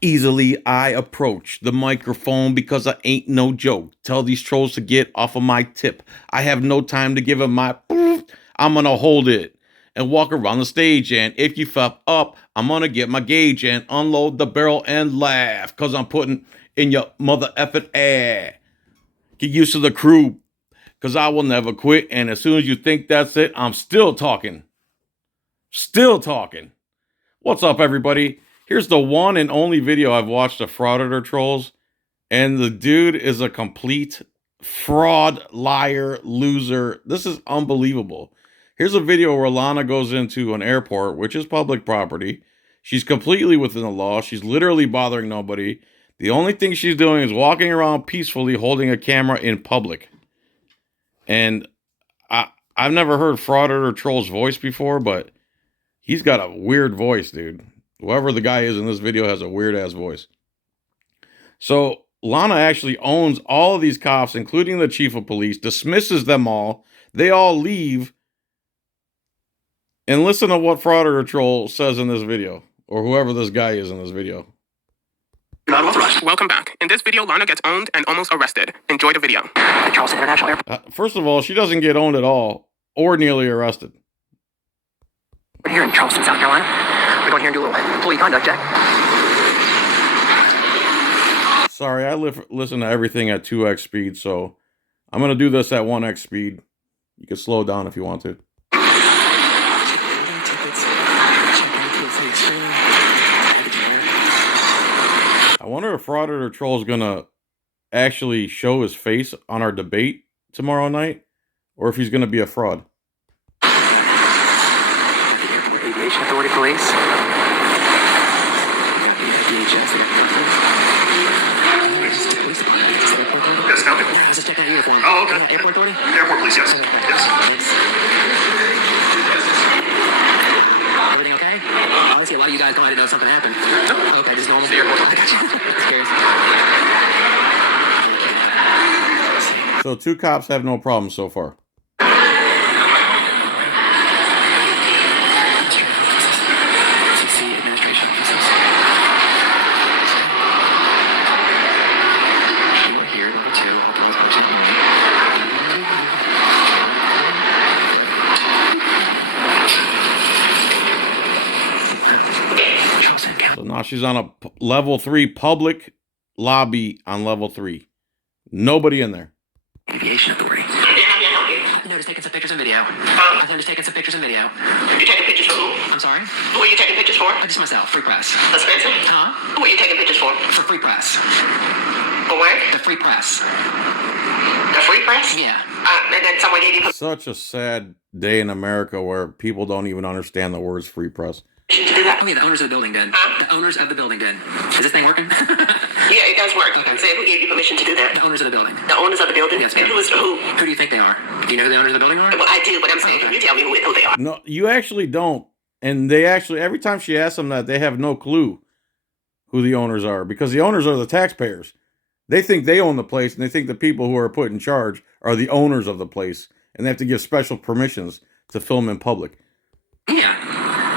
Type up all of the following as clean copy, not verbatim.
Easily I approach the microphone because I ain't no joke. Tell these trolls to get off of my tip. I have no time to give them my I'm gonna hold it and walk around the stage, and if you fuck up, I'm gonna get my gauge and unload the barrel and laugh, cause I'm putting in your mother effing ass. Get used to the crew, cause I will never quit, and as soon as you think that's it, I'm still talking. Still talking. What's up, everybody? Here's the one and only video I've watched of Frauditor trolls, and the dude is a complete fraud, liar, loser. This is unbelievable. Here's a video where Lana goes into an airport, which is public property. She's completely within the law. She's literally bothering nobody. The only thing she's doing is walking around peacefully holding a camera in public. And I've never heard Frauditor troll's voice before, but he's got a weird voice, dude. Whoever the guy is in this video has a weird ass voice. So Lana actually owns all of these cops, including the chief of police, dismisses them all. They all leave. And listen to what Frauditor Troll says in this video, or whoever this guy is in this video. Welcome back. In this video, Lana gets owned and almost arrested. Enjoy the video. Charleston International Airport. First of all, she doesn't get owned at all, or nearly arrested. We're here in Charleston, South Carolina. We're going here and do a little employee conduct check. Sorry, I listen to everything at 2x speed, so I'm going to do this at 1x speed. You can slow down if you want to. I wonder if Frauditor Troll is going to actually show his face on our debate tomorrow night, or if he's going to be a fraud. Aviation Authority Police. Yes, now. Just check that uniform. Oh, okay. Airport Authority? Airport police, yes. Yes. Everything okay? Honestly, a lot of you guys don't know something happened. Okay, just normal. The airport. I got you. Scares. So 2 cops have no problem so far. So now she's on a level 3 public lobby on level 3. Nobody in there. Aviation Authority. I noticed taking some pictures and video. I noticed taking some pictures and video. You taking pictures for who? I'm sorry? Who are you taking pictures for? Just myself. Free press. Spencer? Huh? Who are you taking pictures for? For free press. For what? The free press. The free press? Yeah. And then someone gave you Such a sad day in America where people don't even understand the words free press. permission to do that? Oh, yeah, the owners of the building did. Huh? The owners of the building did. Is this thing working? Yeah, it does work. Okay. Say who gave you permission to do that? The owners of the building. The owners of the building? Yes, And ma'am. who is who? Who do you think they are? Do you know who the owners of the building are? Well, I do, but I'm saying, Okay. you tell me who they are. No, you actually don't. And they actually, every time she asks them that, they have no clue who the owners are, because the owners are the taxpayers. They think they own the place, and they think the people who are put in charge are the owners of the place, and they have to give special permissions to film in public. Yeah.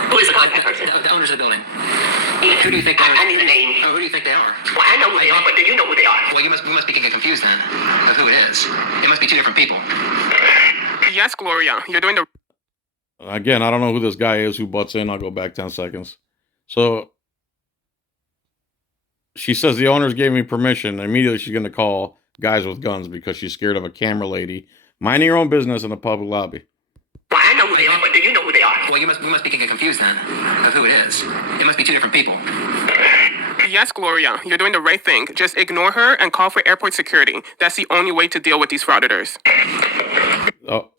Who is the contact person? The owners of the building. Who do you think they are? I need a name. Oh, who do you think they are? Well, I know who they are, but do you know who they are? Well, we must be getting confused then of who it is. It must be 2 different people. Yes, Gloria, you're doing the Again, I don't know who this guy is who butts in. I'll go back 10 seconds. So she says the owners gave me permission. Immediately she's going to call guys with guns because she's scared of a camera lady minding her own business in a public lobby. Well, I know who they are, but do you know who they are? Well, we must be getting confused then of who it is. It must be 2 different people. Yes, Gloria, you're doing the right thing. Just ignore her and call for airport security. That's the only way to deal with these frauditors. Oh,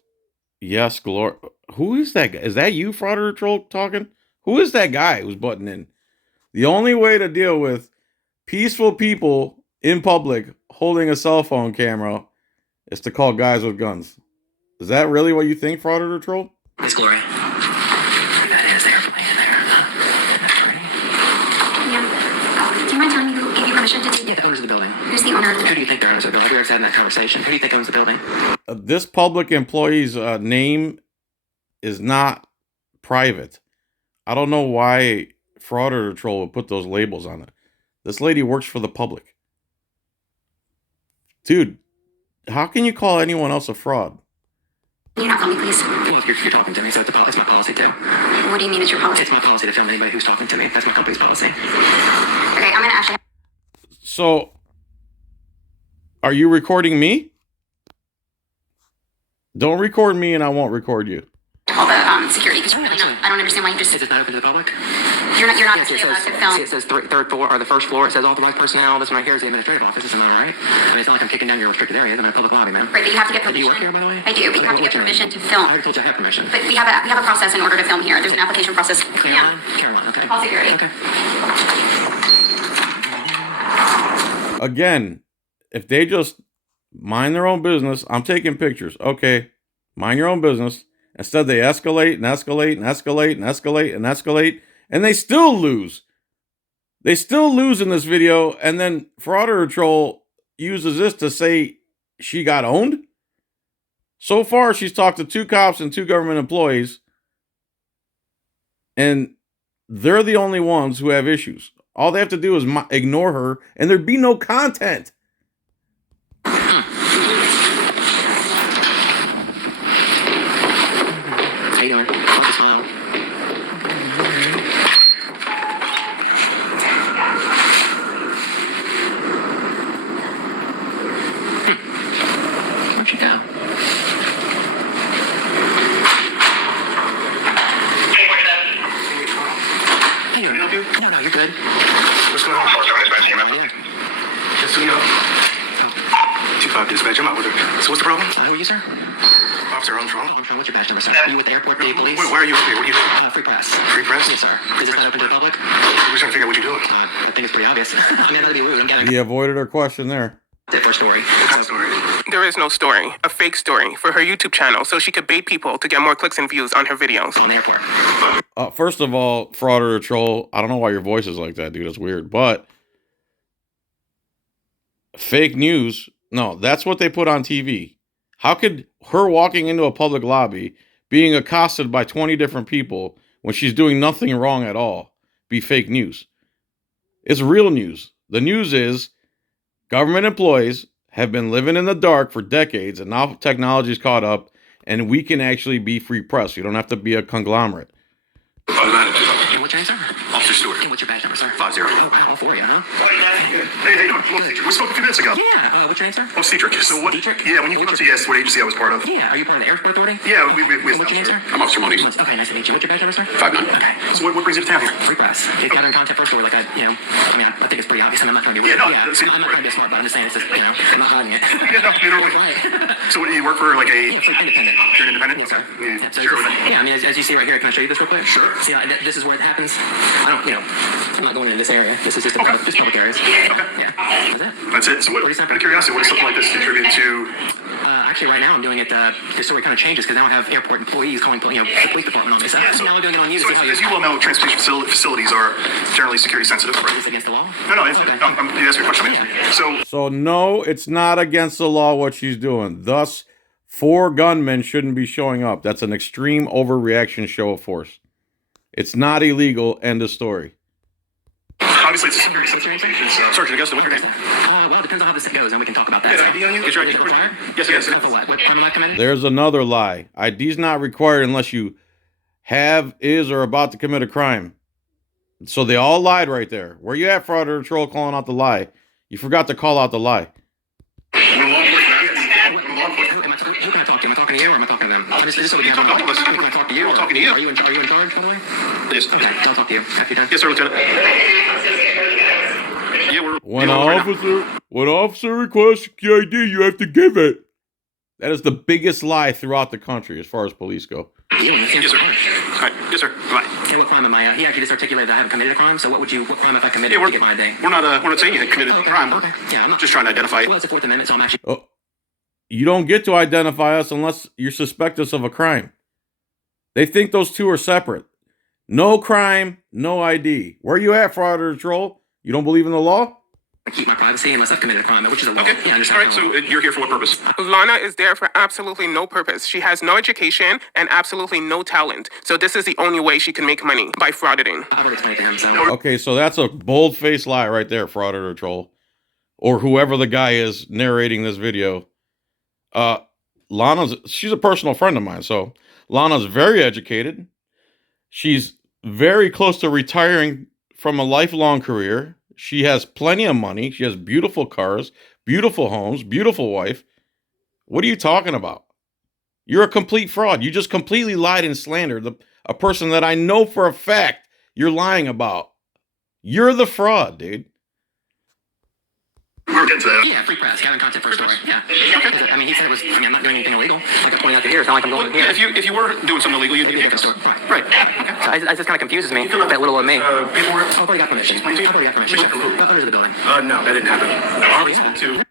yes, Gloria. Who is that guy? Is that you, Frauditor Troll, talking? Who is that guy who's butting in? The only way to deal with peaceful people in public holding a cell phone camera is to call guys with guns. Is that really what you think, Frauditor Troll? Miss Gloria. That is the airplane in there. Yeah. Do you mind telling me who gave you permission to do Yeah, the owners of the building. Who's the owner of the Who do you think the owners of the building? Have you ever had that conversation? Who do you think owns the building? This public employee's name is not private. I don't know why Frauditor Troll would put those labels on it. This lady works for the public. Dude, how can you call anyone else a fraud? Can you not film me, please? Well, you're talking to me, so it's my policy too. What do you mean it's your policy? It's my policy to film anybody who's talking to me. That's my company's policy. Okay, I'm gonna actually So, are you recording me? Don't record me and I won't record you. call the security because you're really not. I don't understand why you just. Is it not open to the public? You're not Yes, actually it allowed says, to film. see, it says third floor or the first floor. It says authorized personnel. This one right here is the administrative office. Isn't that right? I mean, it's not like I'm kicking down your restricted areas. I'm in a public lobby, man. Right, but you have to get Do you permission. work here, by the way? I do, but you have to get What's your name? permission to I film. already told you I have permission. But we have a process in order to film here. There's an application process. Caroline? Caroline, okay. Call security. Okay. Again, if they just mind their own business, I'm taking pictures. Okay, mind your own business. Instead, they escalate and escalate and escalate and escalate and escalate, and they still lose. They still lose in this video, and then Frauditor Troll uses this to say she got owned. So far, she's talked to 2 cops and 2 government employees, and they're the only ones who have issues. All they have to do is ignore her, and there'd be no content. How you doing? Don't just smile. Where'd you go? How you doing? No, you're good. What's going on? Yeah. Just so you know. 2-5 dispatch, I'm out with her. So what's the problem? Who are you, sir? Officer Armstrong. Armstrong, what's your badge number, sir? Are you with the airport day police? Why are you up here? What are you doing? Free press. Free press? Yes, sir. Is this not open to the public? We're trying to figure out what you're doing. I think it's pretty obvious. I mean, I'm not to be rude. I'm getting He avoided her question there. that first story. What kind of story? There is no story, a fake story, for her YouTube channel so she could bait people to get more clicks and views on her videos. On the airport. First of all, Frauditor Troll, I don't know why your voice is like that, dude. It's weird. But fake news, no, that's what they put on TV. How could her walking into a public lobby, being accosted by 20 different people when she's doing nothing wrong at all, be fake news? It's real news. The news is government employees have been living in the dark for decades, and now technology's caught up, and we can actually be free press. You don't have to be a conglomerate. And what's your name, sir? Officer Stewart. And what's your badge number, sir? 50. Oh, wow, all 4 of you, huh? Hey, we spoke a few minutes ago. Yeah. What's your name, sir? Oh, Cedric. So what? Dietrich? Yeah, when you come up to yes, what agency I was part of? Yeah. Are you part of the Airport Authority? Yeah, we What's your name, sir? I'm Officer Monique. Okay, nice to meet you. What's your badge number, sir? 5'9". Okay. So what brings you to town here? Free press. If gathering content first story, like I think it's pretty obvious, and I'm not trying to be Yeah, weird. no, see, I'm not trying to be smart, but I'm just saying it's just, I'm not hiding it. Yeah, no, neither are we. Right. So what, do you work for like a... Yeah, for independent. You're an independent? Yes, sir. Okay. Yeah, so Sure. I mean, as you see right here, can I show you this real quick? Sure. See, this is where it happens. I don't, I'm not going into this area. This is just Okay. just public areas. Okay. Yeah. That was it. That's it. So what, out of curiosity, what does something like this contribute to... Actually, right now I'm doing it. This story kind of changes because now I have airport employees calling, the police department on me. So now I'm doing it on you to So see how as you well know, transportation facilities are generally security sensitive, Is right? this against the law? No, Okay. you asked me a question. I'm answering. So So no, it's not against the law what she's doing. Thus, 4 gunmen shouldn't be showing up. That's an extreme overreaction show of force. It's not illegal. End of story. obviously it's a security sensitive situation. So, Sergeant Augusta, what's your name? Well, it depends on how this goes, and we can talk about that. Yeah, ID on you? Is your ID required? Yes, yes. For what? What crime am I committing? There's another lie. ID's not required unless you have, is, or about to commit a crime. So they all lied right there. Where you at, Frauditor Troll, calling out the lie? You forgot to call out the lie. Who can I talk to? Am I talking to you or am I talking to them? Is this so we can have Talk to us. Can I talk to you? I'm talking to you. Are you in charge, by the way? Yes. Okay, I'll talk to you. After you're done. Yes, sir, Lieutenant. Yeah, we're When dealing an right now. officer requests your ID, you have to give it. That is the biggest lie throughout the country as far as police go. Yes, sir. All right. Yes, sir. Bye. Okay, what crime am I? He actually just articulated that I haven't committed a crime. So what crime have I committed Yeah, to get my day? we're not saying you had committed a Okay, crime. okay. Yeah, I'm not Just trying to identify. Well, it's the Fourth Amendment, so I'm actually. Oh, you don't get to identify us unless you suspect us of a crime. They think those two are separate. No crime, no ID. Where you at, Frauditor Troll? You don't believe in the law? I keep my privacy unless I've committed a crime, which is a law. Okay. Yeah, I All right. So you're here for what purpose? Lana is there for absolutely no purpose. She has no education and absolutely no talent. So this is the only way she can make money, by frauditing. I've already explained it to him, so. Okay, so that's a bold-faced lie right there, Frauditor Troll. Or whoever the guy is narrating this video. She's a personal friend of mine, so Lana's very educated. She's very close to retiring from a lifelong career. She has plenty of money. She has beautiful cars, beautiful homes, beautiful wife. What are you talking about? You're a complete fraud. You just completely lied and slandered a person that I know for a fact you're lying about. You're the fraud, dude. We're getting to that. Yeah, free press, having content for a story. Yeah. I mean, he said it was, I mean, I'm not doing anything illegal. Like I pointed out to here, it's not like I'm going here. If you were doing something illegal, you'd be Different story. Right. right. So it just kind of confuses me, that little of me. Paperwork. I've already got permission. I've already got permission. Others of the building. No, that didn't happen.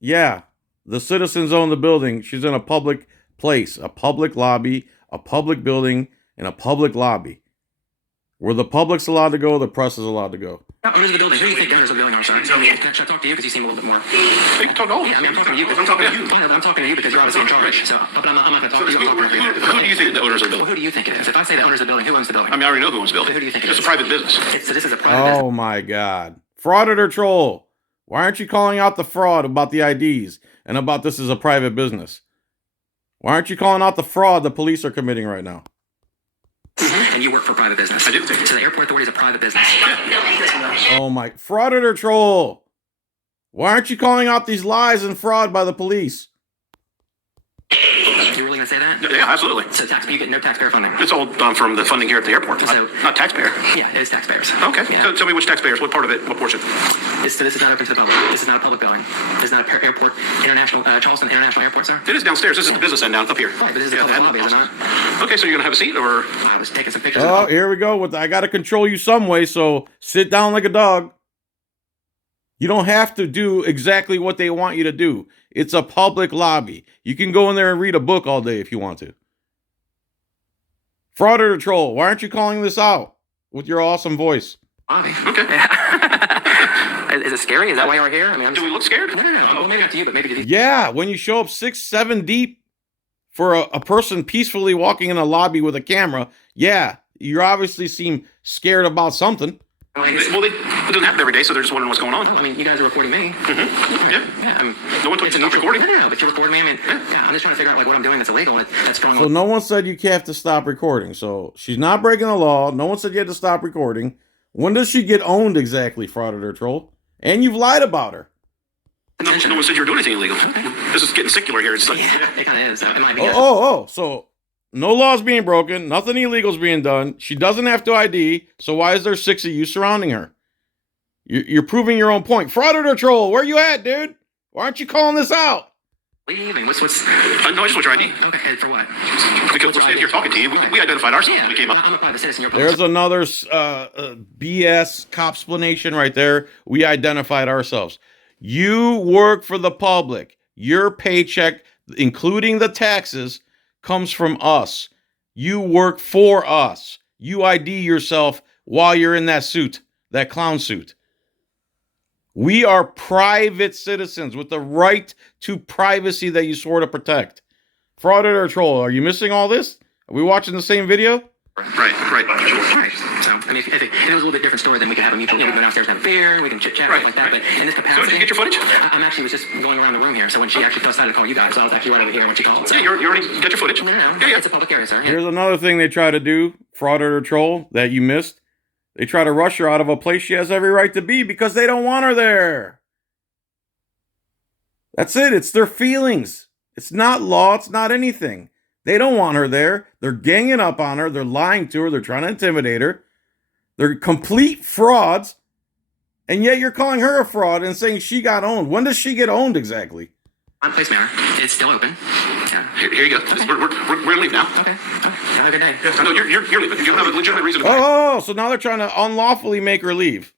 Yeah. The citizens own the building. She's in a public place, a public lobby, a public building, and a public lobby. Where the public's allowed to go, the press is allowed to go. Owners of the building. Who do you think owners of the building are, sir? Should I talk to you because you seem a little bit more? You can talk to all of Yeah, I us. mean, I'm talking to you. I'm talking to you. I'm talking to you because you're obviously in charge. So, but I'm not going to talk to you. I'm talking to you. Who do you think the owners of the Well, building? who do you think it is? If I say the owners of the building, who owns the building? I mean, I already know who owns the building. Who do you think it It's a is? private business. So this is a private business. Oh my God. Frauditor Troll. Why aren't you calling out the fraud about the IDs and about this is a private business? Why aren't you calling out the fraud the police are committing right now? And you work for a private business. I do. So the airport authority is a private business. Oh my. Frauditor Troll. Why aren't you calling out these lies and fraud by the police? You're really going to say that? Yeah, absolutely. So you get no taxpayer funding. It's all from the funding here at the airport. So- Not taxpayer. Yeah, it is taxpayers. Okay. Yeah. So tell me which taxpayers, what part of it, what portion? This is not open to the public. This is not a public building. This is not a airport, Charleston International Airport, sir. It is downstairs. This is the business end down up here. Right, but this is a Yeah, public that- lobby, is it not? Okay, so you're gonna have a seat, or I was taking some pictures. Oh, here we go. I got to control you some way, so sit down like a dog. You don't have to do exactly what they want you to do. It's a public lobby. You can go in there and read a book all day if you want to. Frauditor Troll, why aren't you calling this out with your awesome voice? lobby. okay. Is it scary? Is that why you're here? I mean, I'm Do just... we look scared? No. Well, maybe not to you, but maybe to these. Yeah, when you show up 6, 7 deep for a person peacefully walking in a lobby with a camera, yeah, you obviously seem scared about something. Like, Well, it doesn't happen every day, so they're just wondering what's going on. I mean, you guys are recording me. Yeah. Yeah, No one told you to stop recording. No, but you're recording me. I mean, yeah, I'm just trying to figure out like what I'm doing that's illegal and that's strong. So no one said you have to stop recording. So she's not breaking the law. No one said you had to stop recording. When does she get owned exactly, Frauditor Troll? And you've lied about her. No one said you were doing anything illegal. This is getting secular here. It's like, Yeah, it kind of is. So it might be. So no law's being broken. Nothing illegal's being done. She doesn't have to ID. So why is there 6 of you surrounding her? You're proving your own point. Frauditor Troll, where you at, dude? Why aren't you calling this out? Leaving. What's? no, I just want your ID. Okay, for what? Because we're standing here talking to you. We identified ourselves when we came up. I'm a private citizen. You're a public There's another BS copsplanation right there. We identified ourselves. You work for the public. Your paycheck, including the taxes, comes from us. You work for us. You ID yourself while you're in that suit, that clown suit. We are private citizens with the right to privacy that you swore to protect. Frauditor Troll, are you missing all this? Are we watching the same video? Right. Right. So, I mean, if it was a little bit different story, then we could have a mutual, we go downstairs and have a beer, we can chit chat, like that. But in this So capacity, did you get your footage? I'm actually was just going around the room here. So when she actually decided to call you guys, so I was actually right over here when she called. So. Yeah, you already got your footage. No. Yeah. It's a public area, sir. Yeah. Here's another thing they try to do, Frauditor Troll, that you missed. They try to rush her out of a place she has every right to be because they don't want her there. That's it. It's their feelings. It's not law. It's not anything. They don't want her there. They're ganging up on her. They're lying to her. They're trying to intimidate her. They're complete frauds. And yet you're calling her a fraud and saying she got owned. When does she get owned exactly? I'm place mayor. It's still open. Yeah. Here you go. We're gonna leave now. Okay. Have a good day. No, you're leaving. You don't have a legitimate reason to. Oh, so now they're trying to unlawfully make her leave.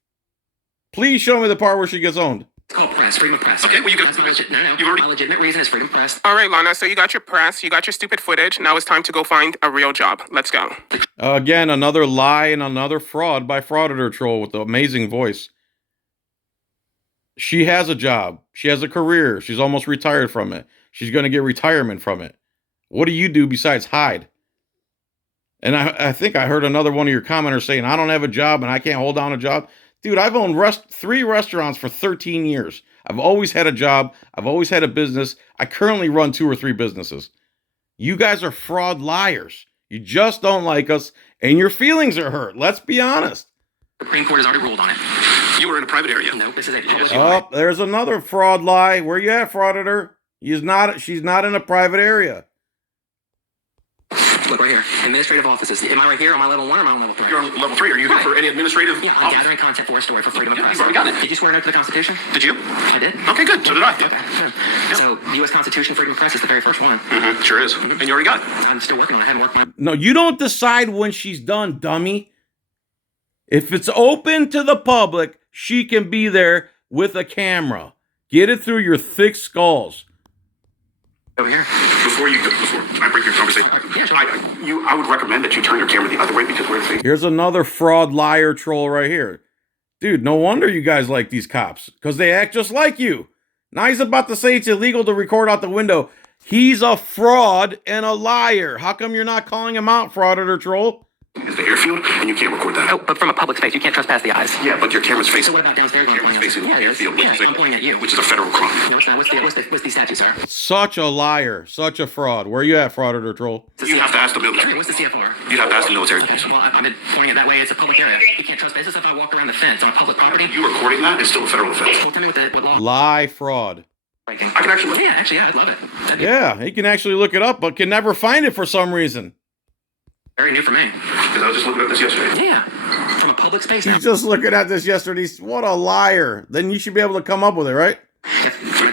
Please show me the part where she gets owned. It's called press, freedom of press. Okay, well, you got- That's my legit, no. you've already- My legitimate reason is freedom of press. All right, Lana, so you got your press, you got your stupid footage. Now it's time to go find a real job. Let's go. Again, another lie and another fraud by Frauditor Troll with the amazing voice. She has a job. She has a career. She's almost retired from it. She's going to get retirement from it. What do you do besides hide? And I think I heard another one of your commenters saying, I don't have a job and I can't hold down a job. Dude, I've owned 3 restaurants for 13 years. I've always had a job. I've always had a business. I currently run 2 or 3 businesses. You guys are fraud liars. You just don't like us, and your feelings are hurt. Let's be honest. The Supreme Court has already ruled on it. You were in a private area. No, this is a public Oh, there's another fraud lie. Where you at, Frauditor? She's not in a private area. Look right here. Administrative offices. Am I right here? Am I level 1 or am I on level 3? You're on level 3. Are you here for any administrative? Yeah, I'm gathering content for a story for freedom of press. You've already got it. Did you swear no to the Constitution? Did you? I did. Okay, good. So did I. Okay, good. So, U.S. Constitution, freedom of press is the very first one. Mm-hmm. Sure is. And you already got it. I'm still working on it. I haven't worked on it. No, you don't decide when she's done, dummy. If it's open to the public, she can be there with a camera. Get it through your thick skulls. Over here. Before I break your conversation, Yeah, sure. I would recommend that you turn your camera the other way because we're facing. Here's another fraud liar troll right here. Dude, no wonder you guys like these cops, because they act just like you. Now he's about to say it's illegal to record out the window. He's a fraud and a liar. How come you're not calling him out, Frauditor troll? Is the airfield, and you can't record that. Oh, but from a public space, you can't trespass the eyes. Yeah, but your camera's facing. So what about downstairs? Your camera's facing the airfield, Yeah, I'm pointing at you. which is a federal crime. No, it's not. What's the statute, sir? Such a liar. Such a fraud. Where you at, Frauditor troll? You have to ask the military. What's the CFR? You'd have to ask the military. Okay, well, I've been pointing it that way. It's a public area. You can't trespass. This is if I walk around the fence on public property. You recording that is still a federal offense. Well, tell me what law. Lie, fraud. Breaking. I can actually. Yeah, I'd love it. That'd be Yeah, he can actually look it up, but can never find it for some reason. very new for me. Because I was just looking at this yesterday. Yeah, from a public space now. He's just looking at this yesterday. What a liar. Then you should be able to come up with it, right?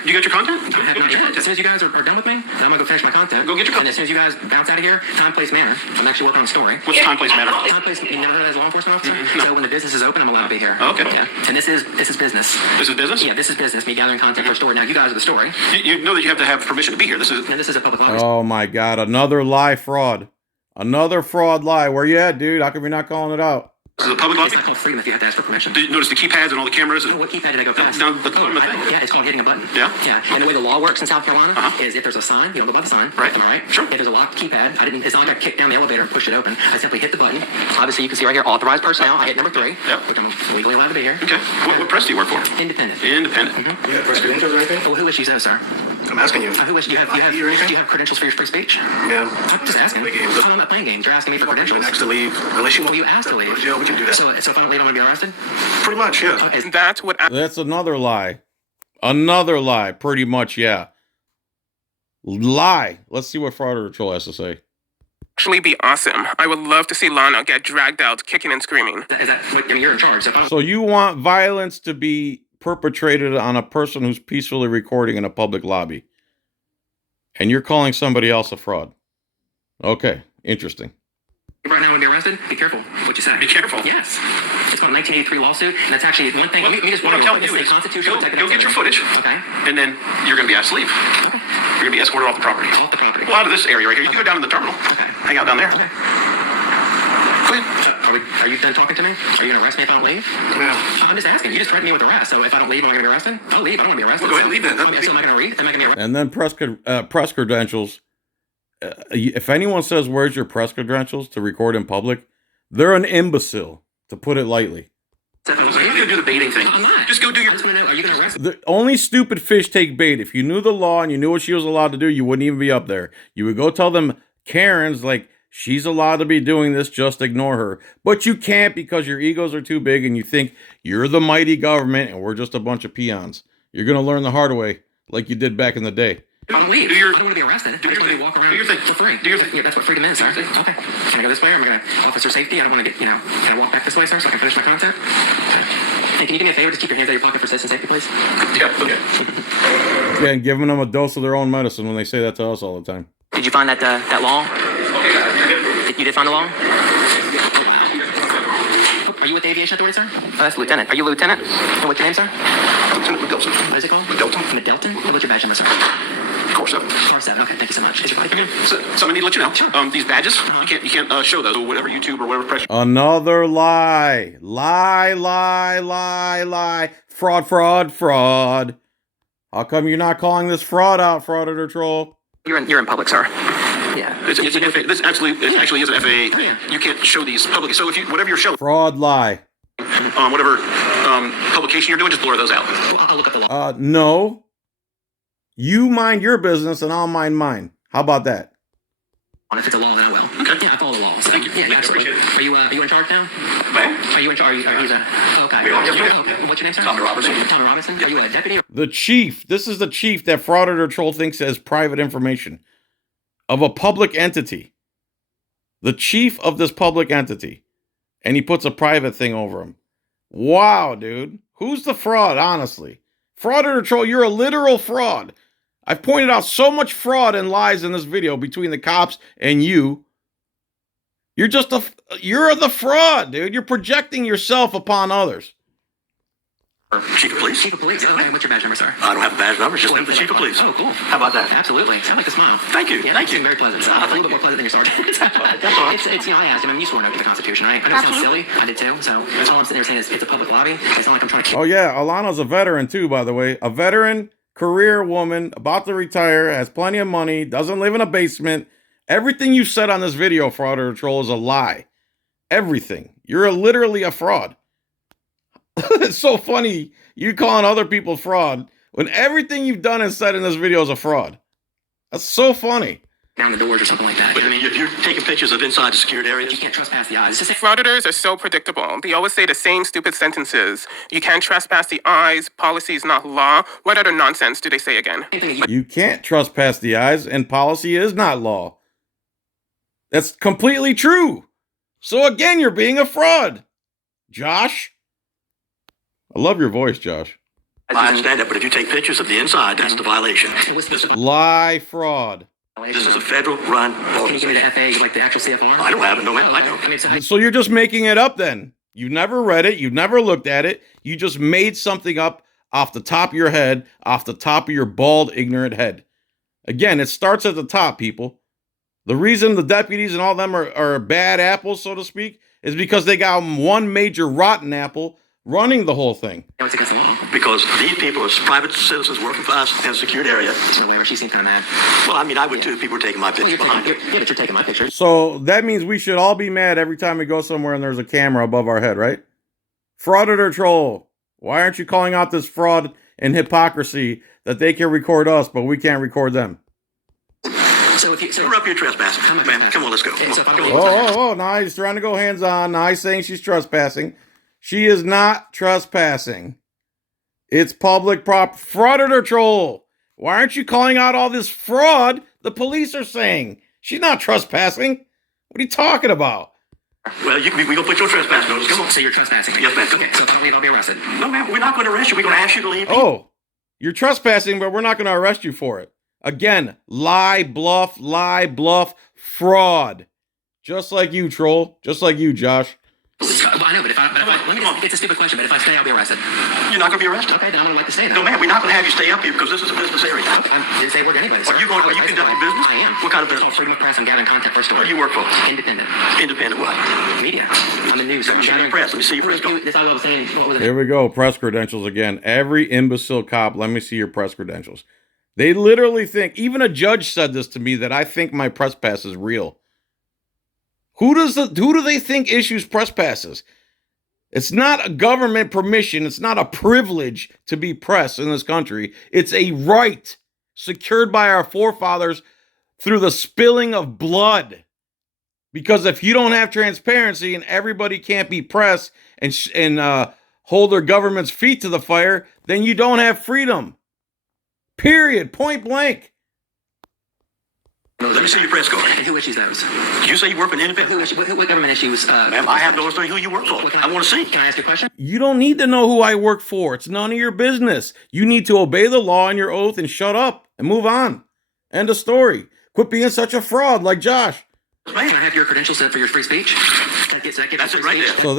You got your content? I have not yet. As soon as you guys are done with me, then I'm gonna go finish my content. Go get your And as soon as you guys bounce out of here, time, place, manner. I'm actually working on a story. What's time, place, matter? Time, place, you never heard of that as a law enforcement officer? So when the business is open, I'm allowed to be here. Oh, okay. Yeah. And this is business. This is business? Yeah, this is business. Me gathering content for a story. Now you guys are the story. You know that you have to have permission to be here. This is. And this is a public office. Oh my God. Another lie fraud. Another fraud lie. Where you at, dude? How come you're not calling it out? This is a public It's lobby. not called freedom if you have to ask for permission. Did you notice the keypads and all the cameras? Oh, what keypad did I go past? Down the bottom of the Yeah, it's called hitting a button. Yeah? Yeah. And the way the law works in South Carolina Uh-huh. is if there's a sign, you don't go by the sign. Right. Am I right? Sure. If there's a locked keypad, it's not like I kicked down the elevator and pushed it open. I simply hit the button. Obviously, you can see right here, authorized personnel. I hit number 3. Yep. Which I'm legally allowed to be here. Okay. What press do you work for? Independent. Independent. Mm-hmm. Yeah, press credentials or anything? Well, who issues those, sir? I'm asking you. Who issues? Do you have credentials for your free speech? Yeah. I'm just asking. Play games. Oh, I'm not playing games. You're asking me for credentials. Next to leave. Unless you Well, want. you asked to leave. Yeah, we can do that. So if I don't leave, I'm gonna be arrested. Pretty much, yeah. Okay. That's what That's another lie. Another lie. Pretty much, yeah. Lie. Let's see what Frauditor troll has to say. actually be awesome. I would love to see Lana get dragged out, kicking and screaming. Is that? I mean, you're in charge. So if I don't So you want violence to be perpetrated on a person who's peacefully recording in a public lobby. And you're calling somebody else a fraud. Okay, interesting. right now and be arrested, be careful what you say. Be careful. Yes. It's called a 1983 lawsuit, and that's actually one thing. What, let me just what I'm telling you is, constitutional go get your footage, Okay. and then you're going to be asked to leave. Okay. You're going to be escorted off the property. Off the property. Well, out of this area right here. You can go down to the terminal. Okay. Hang out down there. Okay. Go ahead. So, are you done talking to me? Are you going to arrest me if I don't leave? Yeah. I'm just asking. You just threatened me with arrest. So if I don't leave, am I going to be arrested? I'll leave. I don't want to be arrested. Well, go ahead and leave then. So am I going to read? Am I going to be arrested? And then press credentials. If anyone says, where's your press credentials to record in public, they're an imbecile, to put it lightly. So if I was You're going to do the baiting thing. I'm not. Just go do I your... just want to know, are you going to arrest me? The only stupid fish take bait. If you knew the law and you knew what she was allowed to do, you wouldn't even be up there. You would go tell them, Karen's like, she's allowed to be doing this, just ignore her. But you can't because your egos are too big and you think you're the mighty government and we're just a bunch of peons. You're going to learn the hard way like you did back in the day. I don't leave. Do your- I don't want to be arrested. do I just your want to thing. walk around Do your thing. for free. Do your thing. Yeah, that's what freedom is, sir. Okay. Can I go this way or am I going to officer safety? I don't want to get, can I walk back this way, sir, so I can finish my content? Hey, can you do me a favor? Just keep your hands out of your pocket for citizen safety, please. Yeah, okay. Yeah, and giving them a dose of their own medicine when they say that to us all the time. Did you find that law? You did find the law? Oh, wow. Are you with the Aviation Authority, sir? That's Lieutenant. Are you Lieutenant? And what's your name, sir? Lieutenant Middleton. What is it called? Middleton. Middleton? What's your badge number, sir? Core 7. Car 7. Okay, thank you so much. Is your bike again? So, something I need to let you know. These badges, you can't show those. So whatever YouTube or whatever press. Another lie. Lie, lie, lie, lie. Fraud, fraud, fraud. How come you're not calling this fraud out, Frauditor Troll? You're in public, sir. Yeah. It's an FAA. This actually is an FAA. You can't show these publicly. So if you whatever you're showing, Fraud, lie. whatever publication you're doing, just blur those out. Well, I'll look up the law. No. You mind your business and I'll mind mine. How about that? If it's a law, then I will. Okay. Yeah, I follow the law. So, Thank you. Yeah, Thank you. absolutely. Appreciate Are you in charge now? Man, Are you in charge? Are you the... Okay. We are, yes, ma'am. Okay. What's your name, sir? Tommy Robertson. Tommy Robinson? Are you a deputy? The chief. This is the chief that Frauditor Troll thinks has private information of a public entity. The chief of this public entity. And he puts a private thing over him. Wow, dude. Who's the fraud, honestly? Frauditor Troll, you're a literal fraud. I've pointed out so much fraud and lies in this video between the cops and you. You're the fraud, dude. You're projecting yourself upon others. Chief of Police. Chief of Police. Okay, what's your badge number, sir? I don't have a badge number. It's just the Chief of Police. Oh, cool. How about that? Absolutely. Sound like a smile. Thank you. Yeah, Thank you. Very pleasant. Oh, A thank little bit more pleasant than your sergeant. That's all right. It's I asked him. I'm used to an oath to the Constitution, right? I know it sounds silly. I did too. So that's all I'm sitting there saying is it's a public lobby. It's not like I'm trying to keep. Oh, yeah. Alana's a veteran, too, by the way. A veteran, career woman, about to retire, has plenty of money, doesn't live in a basement. Everything you said on this video, Frauditor Troll, is a lie. Everything. You're literally a fraud. It's so funny you calling other people fraud when everything you've done and said in this video is a fraud. That's so funny. Down the doors or something like that. But You know what I mean? you're taking pictures of inside the secured areas. You can't trespass the eyes. It's just Frauditors are so predictable. They always say the same stupid sentences. You can't trespass the eyes. Policy is not law. What other nonsense do they say again? the same thing. You can't trespass the eyes, and policy is not law. That's completely true. So again, you're being a fraud. Josh? I love your voice, Josh. I understand that, but if you take pictures of the inside, that's the violation. What's the Lie, fraud. This is a federal-run Can you give me the organization. FA, like the actual CFR? I don't have it, no man. I know. I mean, so So you're just making it up then. You never read it. You never looked at it. You just made something up off the top of your head, off the top of your bald, ignorant head. Again, it starts at the top, people. The reason the deputies and all them are bad apples, so to speak, is because they got one major rotten apple running the whole thing. it's against the law. Because these people are private citizens working for us in a secured area. So whatever, she seems kind of mad. Well, I mean, I would too if people were taking my Well, pictures behind it. yeah, but you're taking my picture. So that means we should all be mad every time we go somewhere and there's a camera above our head, right? Frauditor Troll, why aren't you calling out this fraud and hypocrisy that they can record us, but we can't record them? So if you... So, You're up here trespassing. How am I Man, trespassing? come on, let's go. Yeah, so if I Come don't- on. Oh, now he's trying to go hands-on. Now he's saying she's trespassing. She is not trespassing. It's public prop. Frauditor Troll, why aren't you calling out all this fraud the police are saying? She's not trespassing. What are you talking about? Well, we're going to put your trespass notice. Come on. So you're trespassing? Yes, ma'am. Okay, so if I leave, I'll be arrested. No, man, we're not going to arrest you. We're going to ask you to leave. Oh, you're trespassing, but we're not going to arrest you for it. Again, lie, bluff, fraud. Just like you, Troll. Just like you, Josh. I know, but if I let me just, it's a stupid question, but if I stay, I'll be arrested. You're not going to be arrested. Okay, then I'm gonna like to stay then. No, man, we're not going to have you stay up here because this is a business area. I didn't say a word to anybody. Are you conducting business? I am. What kind of It's business? called freedom of press. I'm gathering content for a story. What do you work for? Independent. Independent what? Media. I'm in news. Let me see your press. Let me see your press card. That's all I was saying. What was it? Here we go. Press credentials again. Every imbecile cop, let me see your press credentials. They literally think, even a judge said this to me, that I think my press pass is real. Who do they think issues press passes? It's not a government permission. It's not a privilege to be press in this country. It's a right secured by our forefathers through the spilling of blood. Because if you don't have transparency and everybody can't be press and hold their government's feet to the fire, then you don't have freedom. Period. Point blank. Let me see your press card. And who issues those? You say you work for an independent? What government issues? Ma'am, I have no idea who you work for. I want to see. Can I ask you a question? You don't need to know who I work for. It's none of your business. You need to obey the law and your oath and shut up and move on. End of story. Quit being such a fraud like Josh. Can I have your credentials for your free speech? That's it right there. So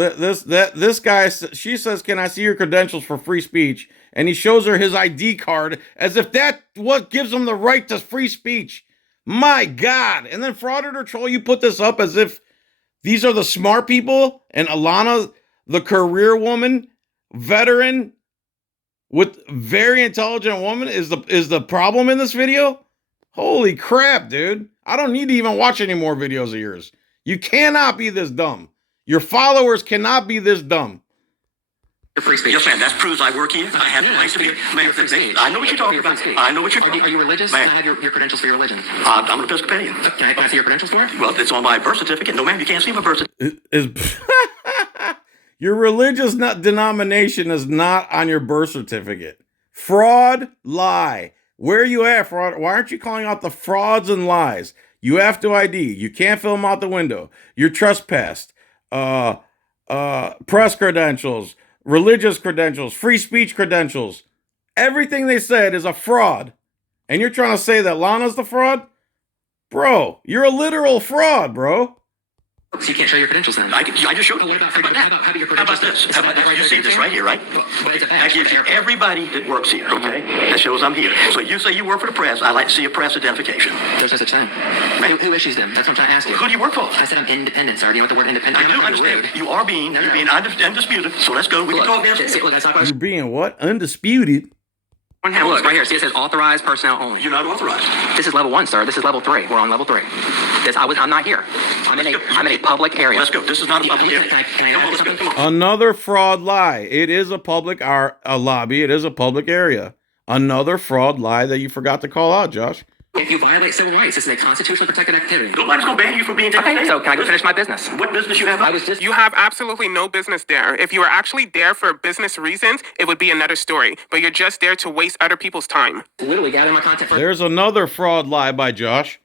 this guy, she says, "Can I see your credentials for free speech?" And he shows her his ID card as if that what gives him the right to free speech. My God! And then Frauditor Troll, you put this up as if these are the smart people, and Alana, the career woman, veteran, with very intelligent woman, is the problem in this video. Holy crap, dude! I don't need to even watch any more videos of yours. You cannot be this dumb. Your followers cannot be this dumb. Free speech. Yes, ma'am. That proves I work here. I have the right to be. Ma'am, I know what you're talking about. I know what you're talking about. Are you religious? Ma'am. Can I have your credentials for your religion? I'm an Episcopalian. Can I see your credentials for it? Well, it's on my birth certificate. No, ma'am, you can't see my birth certificate. Your religious denomination is not on your birth certificate. Fraud, lie. Where are you at, fraud? Why aren't you calling out the frauds and lies? You have to ID. You can't film out the window. You're trespassed. Press credentials, religious credentials, free speech credentials. Everything they said is a fraud. And you're trying to say that Lana's the fraud? Bro, you're a literal fraud, bro. So you can't show your credentials then? I just showed you. What about How about that? how about your How about credentials? this? How about this? You see this right here, right? But it's a That badge. gives you everybody that works here, okay? That shows I'm here. So you say you work for the press. I like to see a press identification. There's no such thing. Who issues them? That's what I'm trying to ask you. Who do you work for? I said I'm independent, sir. Do you know what the word independent I is? do understand. You are being, you're being undisputed. So let's go. We can talk now. Look, let's talk about You're being what? Undisputed. Look, right here. See, it says authorized personnel only. You're not authorized. This is level 1, sir. This is level 3. We're on level 3. I'm not here. I'm in a public area. Let's go. This is not a public area. Can I Come on, ask let's go. something? Come on. Another fraud lie. It is a public a lobby. It is a public area. Another fraud lie that you forgot to call out, Josh. If you violate civil rights, this is a constitutionally protected activity. Nobody's going to ban you for being Okay, so can I go finish my business? What business you have? I was just... You have absolutely no business there. If you were actually there for business reasons, it would be another story. But you're just there to waste other people's time. literally gathering my content for... There's another fraud lie by Josh.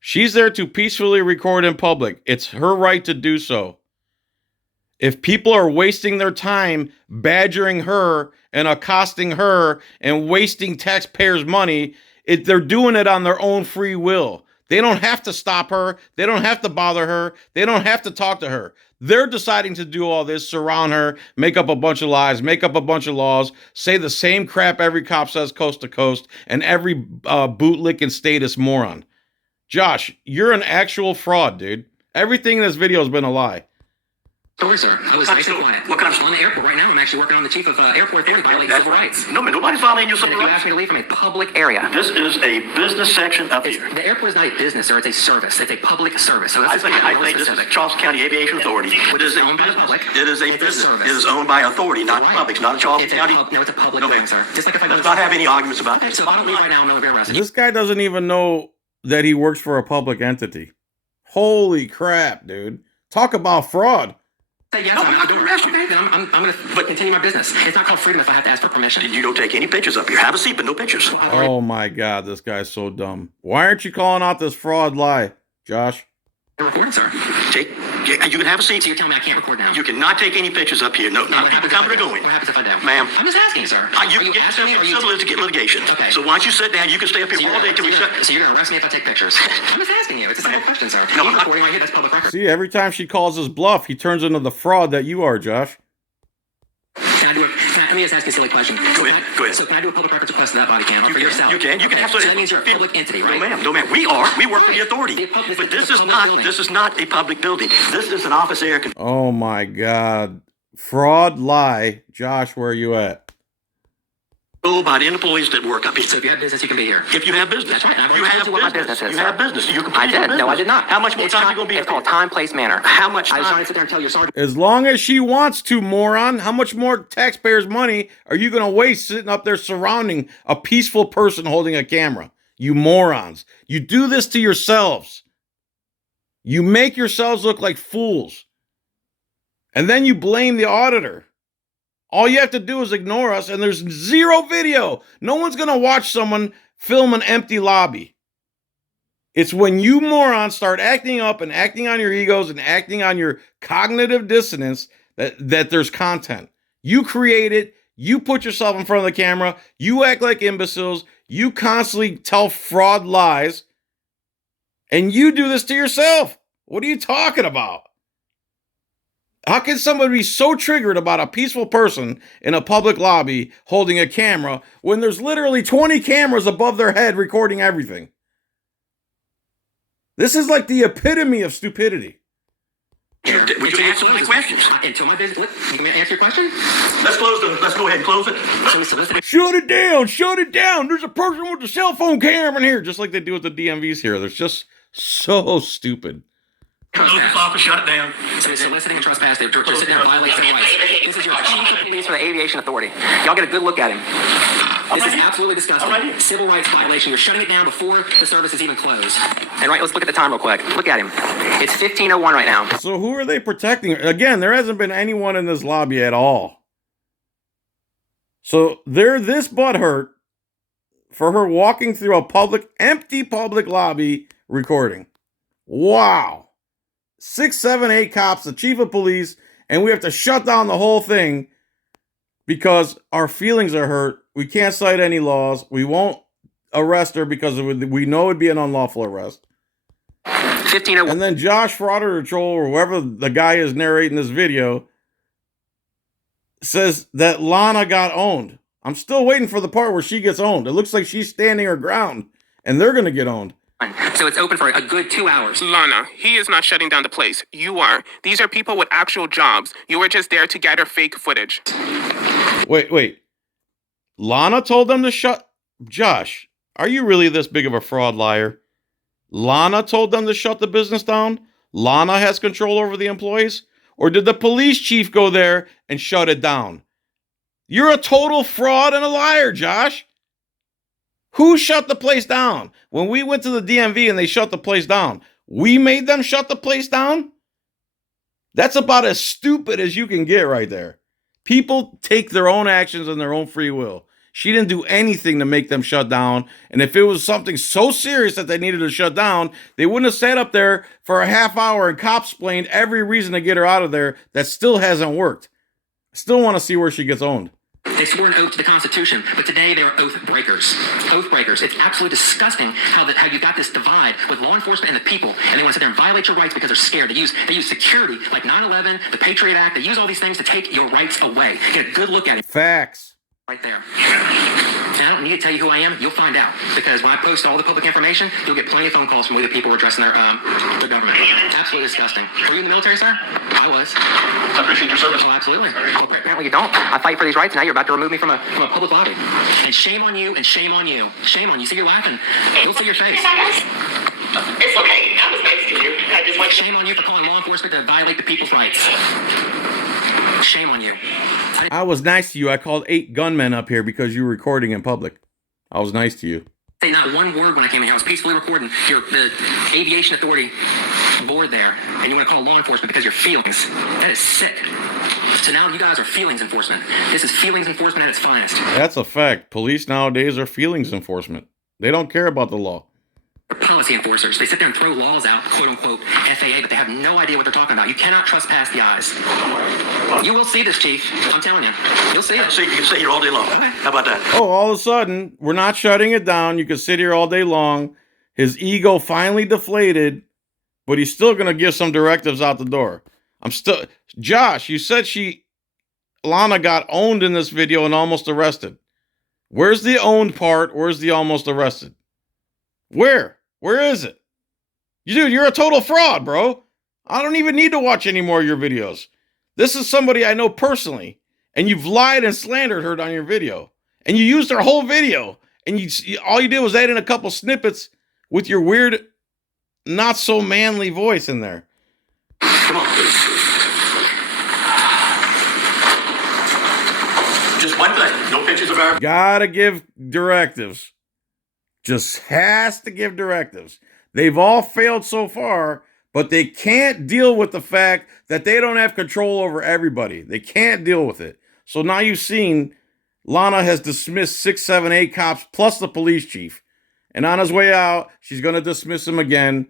She's there to peacefully record in public. It's her right to do so. If people are wasting their time badgering her and accosting her and wasting taxpayers' money, they're doing it on their own free will. They don't have to stop her. They don't have to bother her. They don't have to talk to her. They're deciding to do all this, surround her, make up a bunch of lies, make up a bunch of laws, say the same crap every cop says coast to coast, and every bootlick and status moron. Josh, you're an actual fraud, dude. Everything in this video has been a lie. Story, sir. I was nice and quiet. What kind of... I'm on the airport right now. I'm actually working on the chief of airport authority violating civil rights. No, man, nobody's violating your And civil if you rights. ask me to leave from a public area... This is a business section up here. The airport is not a business, sir. It's a service. It's a public service. So I that's think this is Charleston County Aviation Authority. It is a owned by the business. public. It is a It's a business. service. It is owned by authority, not the Right. public. It's not a Charleston It's a County. no, it's a public No, building, ma'am. sir. Just like if I go Let's not have any arguments about Okay, this. so if I don't leave right now, I'm going to be arrested. This guy doesn't even know that he works for a public entity. Holy crap, dude. Talk about fraud. Say yes, No, I'm I'm not not doing gonna arrest it. you. Okay, then I'm going to continue my business. It's not called freedom if I have to ask for permission. You don't take any pictures up here. Have a seat, but no pictures. Oh my God, this guy's so dumb. Why aren't you calling out this fraud lie, Josh? I'm recording, sir. You can have a seat. So you're telling me I can't record now? You cannot take any pictures up here. No, What not people happens if coming or I do? going. What happens if I do? Ma'am. I'm just asking, sir. You Are can get asking yourself me, or in are you... civil to get litigation. Okay. So once you sit down, you can stay up here So all day till we shut. you're going to arrest me if I take pictures? I'm just asking you. It's a simple question, sir. No, I'm I'm not- recording right here. That's public record. See, every time she calls his bluff, he turns into the fraud that you are, Josh. Let me just ask you a silly question. Go ahead. Go ahead. So can I do a public records request to that body cam? Or You for can. yourself? You can. You can Okay, have so that means you're a public entity, right? No, ma'am. No, ma'am. We work for the authority. The public- But it's this a is public not. building. This is not a public building. This is an office area. Oh my God. Fraud lie. Josh, where are you at? Controlled by the employees that work up here. So if you have business, you can be here. If you have business, That's right. I've you already have told you what my business. business is, You have sir. business. You can I please your did. No, I business. did not. How much more It's time not- you gonna be? It's called time, place, manner. How much I was trying time? to sit there and tell your sergeant. As long as she wants to, moron, how much more taxpayers' money are you going to waste sitting up there surrounding a peaceful person holding a camera? You morons. You do this to yourselves. You make yourselves look like fools. And then you blame the auditor. All you have to do is ignore us, and there's zero video. No one's going to watch someone film an empty lobby. It's when you morons start acting up and acting on your egos and acting on your cognitive dissonance that there's content. You create it. You put yourself in front of the camera. You act like imbeciles. You constantly tell fraud lies. And you do this to yourself. What are you talking about? How can somebody be so triggered about a peaceful person in a public lobby holding a camera when there's literally 20 cameras above their head recording everything? This is like the epitome of stupidity. Would you answer my questions? Until my business. You want me to answer your question? Let's go ahead and close it. Shut it down! Shut it down! There's a person with a cell phone camera in here, just like they do with the DMVs here. They're just so stupid. Close this office, shut it down. So soliciting and trespass, they're sitting there violating civil rights. This is your chief of police for the aviation authority. Y'all get a good look at him. This is absolutely disgusting. Civil rights violation. You're shutting it down before the service is even closed. And right, let's look at the time real quick. Look at him. It's 15:01 right now. So who are they protecting? Again, there hasn't been anyone in this lobby at all. So they're this butthurt for her walking through a empty public lobby recording. Wow. 6, 7, 8 cops, the chief of police, and we have to shut down the whole thing because our feelings are hurt. We can't cite any laws. We won't arrest her because we know it'd be an unlawful arrest. 15:01. And then Josh Frauditor Troll, or whoever the guy is narrating this video, says that Lana got owned. I'm still waiting for the part where she gets owned. It looks like she's standing her ground, and they're going to get owned. So it's open for a good 2 hours. Lana, he is not shutting down the place. You are. These are people with actual jobs. You were just there to gather fake footage. Wait. Lana told them to shut... Josh, are you really this big of a fraud liar? Lana told them to shut the business down? Lana has control over the employees? Or did the police chief go there and shut it down? You're a total fraud and a liar, Josh. Who shut the place down? When we went to the DMV and they shut the place down, we made them shut the place down? That's about as stupid as you can get right there. People take their own actions and their own free will. She didn't do anything to make them shut down. And if it was something so serious that they needed to shut down, they wouldn't have sat up there for a half hour and cops explained every reason to get her out of there. That still hasn't worked. Still want to see where she gets owned. They swore an oath to the Constitution, but today they are oath breakers. Oath breakers. It's absolutely disgusting how you got this divide with law enforcement and the people, and they want to sit there and violate your rights because they're scared. They use security like 9/11, the Patriot Act. They use all these things to take your rights away. Get a good look at it. Facts. Right there. And I don't need to tell you who I am. You'll find out. Because when I post all the public information, you'll get plenty of phone calls from other people addressing their government. Absolutely disgusting. Were you in the military, sir? I was. I appreciate your service. Oh, absolutely. Well, apparently you don't. I fight for these rights, and now you're about to remove me from a public lobby. And shame on you, and shame on you. Shame on you. See, you're laughing. You'll see your face. It's okay. I was nice to you. I just want Shame on you for calling law enforcement to violate the people's rights. Shame on you. I was nice to you. I called 8 gunmen up here because you were recording in public. I was nice to you. Say not one word when I came in here. I was peacefully recording the aviation authority board there, and you want to call law enforcement because your feelings. That is sick. So now you guys are feelings enforcement. This is feelings enforcement at its finest. That's a fact. Police nowadays are feelings enforcement. They don't care about the law. They're policy enforcers. They sit there and throw laws out, quote unquote, FAA, but they have no idea what they're talking about. You cannot trespass the eyes. You will see this, Chief. I'm telling you. You'll see it. See, you can sit here all day long. Okay. How about that? Oh, all of a sudden, we're not shutting it down. You can sit here all day long. His ego finally deflated, but he's still going to give some directives out the door. Josh, you said Lana got owned in this video and almost arrested. Where's the owned part? Where's the almost arrested? Where is it? Dude, you're a total fraud, bro. I don't even need to watch any more of your videos. This is somebody I know personally, and you've lied and slandered her on your video, and you used her whole video, and all you did was add in a couple snippets with your weird, not so manly voice in there. Come on. Just one thing. No pictures of our... Gotta give directives. Just has to give directives. They've all failed so far, but they can't deal with the fact that they don't have control over everybody. They can't deal with it. So now you've seen Lana has dismissed 6, 7, 8 cops plus the police chief. And on his way out, she's going to dismiss him again.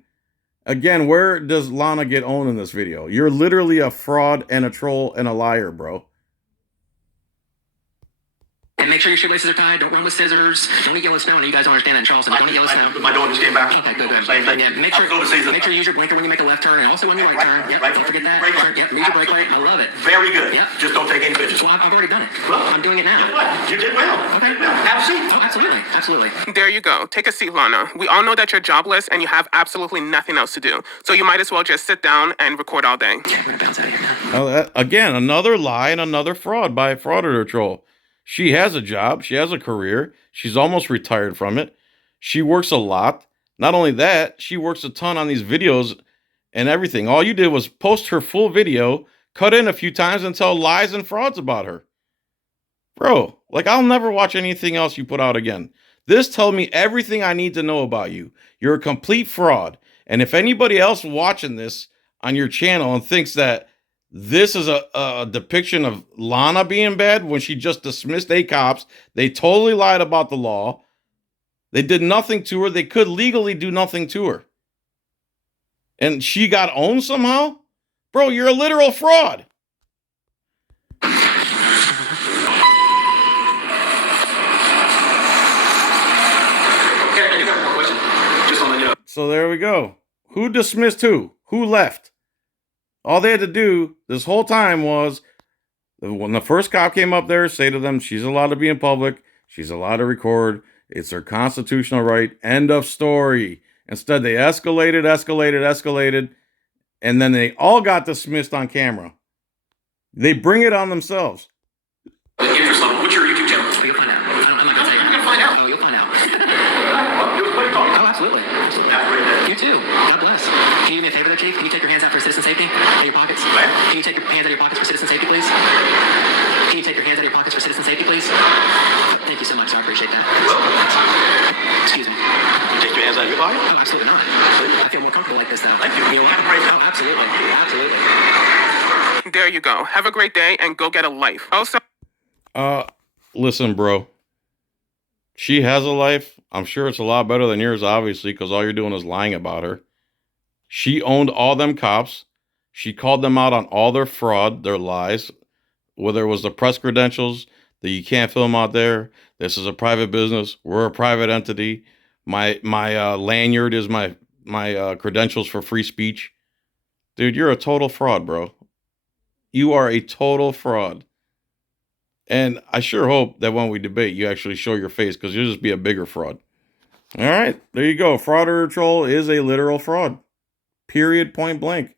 Again, where does Lana get owned in this video? You're literally a fraud and a troll and a liar, bro. And make sure your shoelaces are tied. Don't run with scissors. Don't eat yellow snow. And you guys don't understand that in Charleston. Don't eat yellow snow. My daughter just came back. Okay, good. Same thing. Yeah, make sure you use your blinker when you make a left turn, and also when you right turn. Yep, don't forget that. Brake light. Yep, use your brake light. I love it. Very good. Yep. Just don't take any pictures. Well, I've already done it. Well, I'm doing it now. Guess what? You did well. Okay. Have a seat. Oh, absolutely. There you go. Take a seat, Lana. We all know that you're jobless and you have absolutely nothing else to do. So you might as well just sit down and record all day. Yeah, we're gonna bounce out of here now. Again, another lie and another fraud by a Frauditor troll. She has a job. She has a career. She's almost retired from it. She works a lot. Not only that, she works a ton on these videos and everything. All you did was post her full video, cut in a few times, and tell lies and frauds about her. Bro, like, I'll never watch anything else you put out again. This tells me everything I need to know about you. You're a complete fraud. And if anybody else watching this on your channel and thinks that this is a depiction of Lana being bad when she just dismissed 8 cops, they totally lied about the law. They did nothing to her. They could legally do nothing to her. And she got owned somehow? Bro, you're a literal fraud. So there we go. Who dismissed who? Who left? All they had to do this whole time was, when the first cop came up there, say to them, she's allowed to be in public. She's allowed to record. It's her constitutional right. End of story. Instead, they escalated. And then they all got dismissed on camera. They bring it on themselves. Interest level. What's your YouTube channel? Oh, you'll find out. I'm not gonna tell you. You're gonna find out. Oh, you'll find out. Oh, Absolutely. Have a great day. You too. God bless. Can you do me a favor there, Chief? Can you take your hands out for citizen safety? Out of your pockets? Can you take your hands out of your pockets for citizen safety, please? Can you take your hands out of your pockets for citizen safety, please? Thank you so much, sir. I appreciate that. Excuse me. You take your hands out of your pocket? Oh, absolutely not. I feel more comfortable like this, though. Thank you. You know what? Have a great day. Oh, absolutely. There you go. Have a great day and go get a life. Also, Listen, bro. She has a life. I'm sure it's a lot better than yours, obviously, because all you're doing is lying about her. She owned all them cops. She called them out on all their fraud, their lies, whether it was the press credentials, that you can't film out there. This is a private business. We're a private entity. My lanyard is my credentials for free speech. Dude, you're a total fraud, bro. You are a total fraud. And I sure hope that when we debate, you actually show your face, because you'll just be a bigger fraud. All right, there you go. Frauditor troll is a literal fraud. Period, point blank.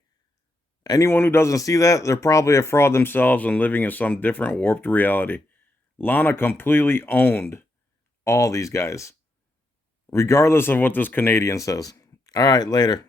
Anyone who doesn't see that, they're probably a fraud themselves and living in some different warped reality. Lana completely owned all these guys, regardless of what this Canadian says. All right, later.